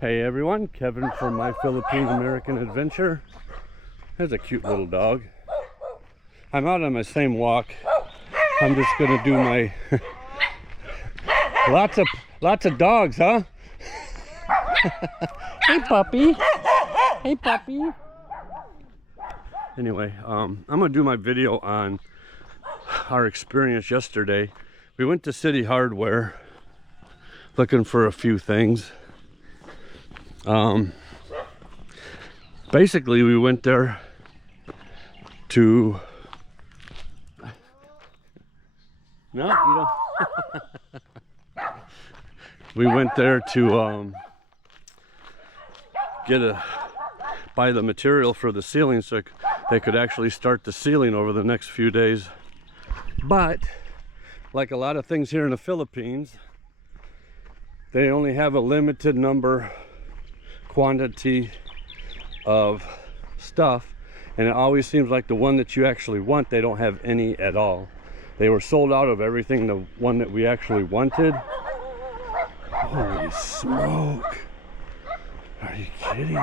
Hey everyone, Kevin from My Philippine American Adventure. There's a cute little dog. I'm out on my same walk. I'm just gonna do my lots of dogs, huh? Hey puppy. Hey puppy. Anyway, I'm gonna do my video on our experience yesterday. We went to City Hardware looking for a few things. Basically we went there to no, you don't. We went there to buy the material for the ceiling so they could actually start the ceiling over the next few days. But like a lot of things here in the Philippines, they only have a limited quantity of stuff, and it always seems like the one that you actually want, they don't have any at all. They were sold out of everything, the one that we actually wanted. Holy smoke, are you kidding me?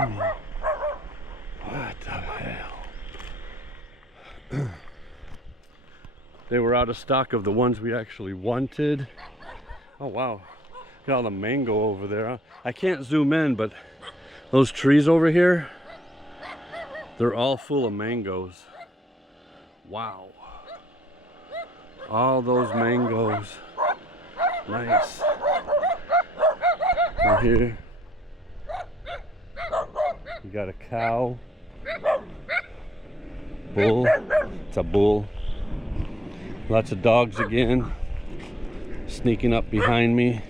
What the hell? They were out of stock of the ones we actually wanted. Oh wow, look at all the mango over there. I can't zoom in, but those trees over here, they're all full of mangoes. Wow. All those mangoes. Nice. Right here, you got a cow. Bull. It's a bull. Lots of dogs again, sneaking up behind me.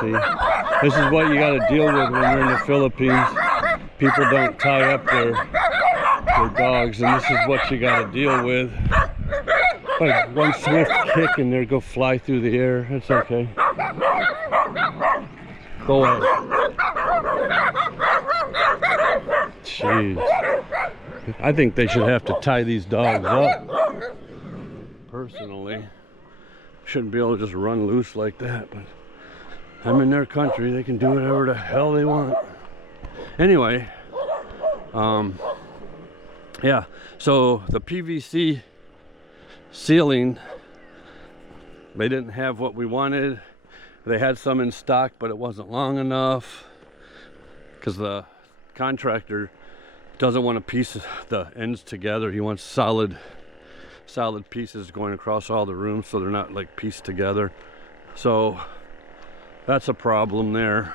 See, this is what you got to deal with when you're in the Philippines. People don't tie up their dogs, and this is what you got to deal with. Like one swift kick and they'll go fly through the air. It's okay. Go ahead. Jeez. I think they should have to tie these dogs up. Personally, shouldn't be able to just run loose like that, but I'm in their country, they can do whatever the hell they want. Anyway, yeah, so the PVC ceiling, they didn't have what we wanted. They had some in stock, but it wasn't long enough because the contractor doesn't want to piece the ends together. He wants solid pieces going across all the rooms so they're not like pieced together. So that's a problem there.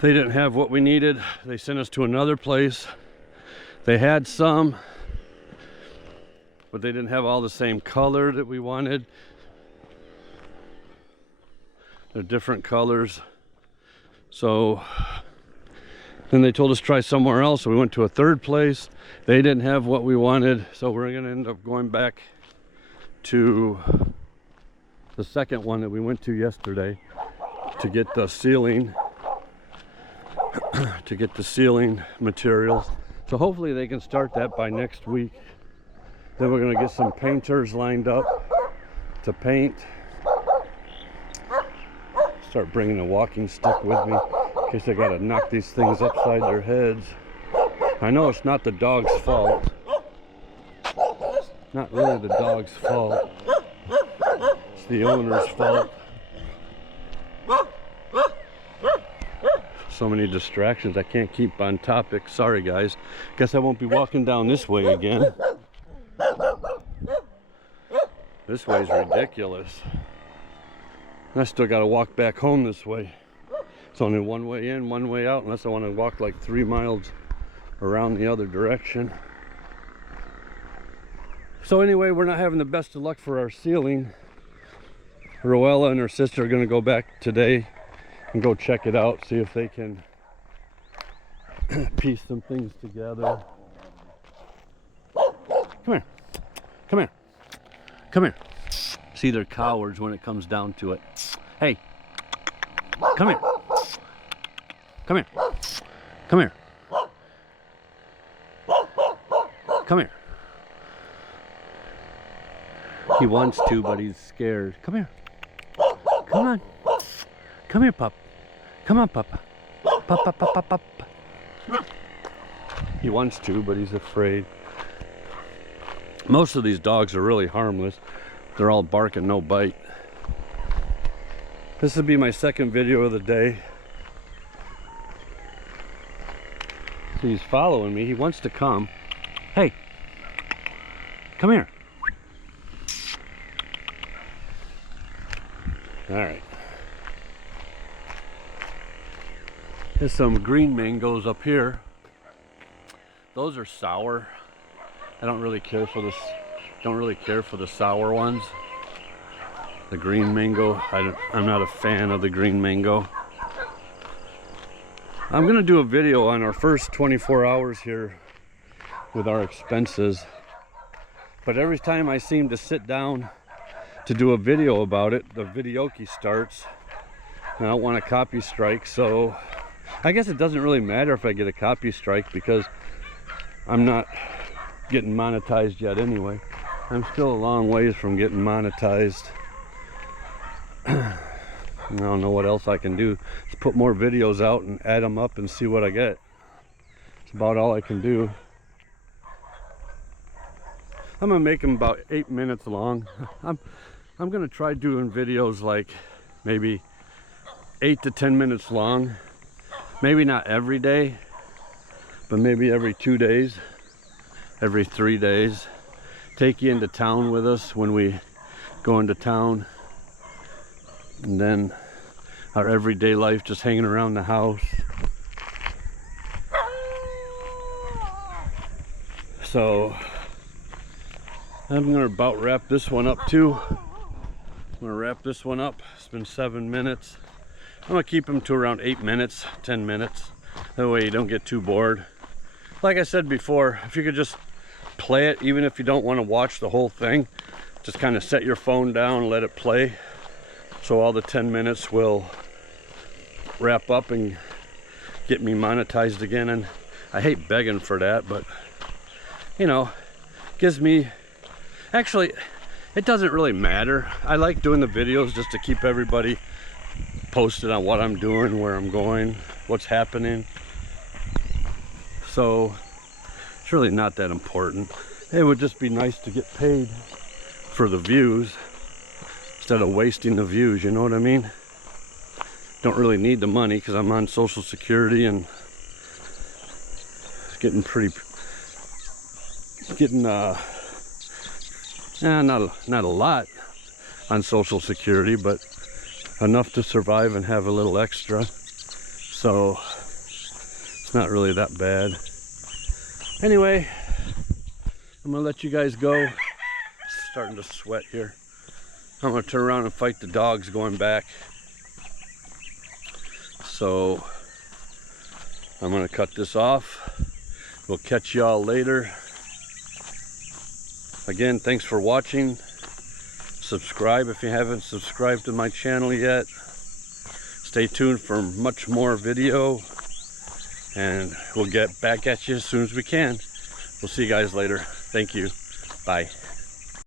They didn't have what we needed. They sent us to another place. They had some, but they didn't have all the same color that we wanted. They're different colors. So then they told us try somewhere else. So we went to a third place. They didn't have what we wanted. So we're gonna end up going back to the second one that we went to yesterday to get the ceiling materials. So hopefully they can start that by next week. Then we're gonna get some painters lined up to paint. Start bringing a walking stick with me in case I gotta knock these things upside their heads. I know it's not the dog's fault. Not really the dog's fault. It's the owner's fault. So many distractions, I can't keep on topic. Sorry guys. Guess I won't be walking down this way again. This way's ridiculous. I still gotta walk back home this way. It's only one way in, one way out, unless I want to walk like 3 miles around the other direction. So anyway, we're not having the best of luck for our ceiling. Roella and her sister are gonna go back today and go check it out, see if they can piece some things together. Come here. Come here. Come here. See, they're cowards when it comes down to it. Hey. Come here. Come here. Come here. Come here. He wants to, but he's scared. Come here. Come on. Come here, pup. Come on, pup. Pup, pup, pup, pup, pup. He wants to, but he's afraid. Most of these dogs are really harmless. They're all bark and no bite. This will be my second video of the day. So he's following me. He wants to come. Hey, come here. All right. There's some green mangoes up here. Those are sour. I don't really care for this. Don't really care for the sour ones. The green mango, I'm not a fan of the green mango. I'm gonna do a video on our first 24 hours here with our expenses. But every time I seem to sit down to do a video about it, the videoke starts. And I don't want a copy strike, so I guess it doesn't really matter if I get a copy strike because I'm not getting monetized yet anyway. I'm still a long ways from getting monetized. I don't know what else I can do. Just put more videos out and add them up and see what I get. It's about all I can do. I'm gonna make them about 8 minutes long. I'm gonna try doing videos like maybe 8 to 10 minutes long. Maybe not every day, but maybe every 2 days, every 3 days. Take you into town with us when we go into town. And then our everyday life, just hanging around the house. So I'm gonna about wrap this one up too. I'm gonna wrap this one up. It's been 7 minutes. I'm gonna keep them to around 8 minutes, 10 minutes. That way you don't get too bored. Like I said before, if you could just play it, even if you don't want to watch the whole thing, just kind of set your phone down and let it play. So all the 10 minutes will wrap up and get me monetized again. And I hate begging for that, but you know, gives me, actually, it doesn't really matter. I like doing the videos just to keep everybody posted on what I'm doing, where I'm going, what's happening. So it's really not that important. It would just be nice to get paid for the views instead of wasting the views, you know what I mean? Don't really need the money because I'm on Social Security and it's getting not a lot on Social Security, but enough to survive and have a little extra. So it's not really that bad. Anyway, I'm gonna let you guys go. It's starting to sweat here. I'm gonna turn around and fight the dogs going back. So I'm gonna cut this off. We'll catch y'all later. Again, thanks for watching. Subscribe if you haven't subscribed to my channel yet. Stay tuned for much more video, and we'll get back at you as soon as we can. We'll see you guys later. Thank you. Bye.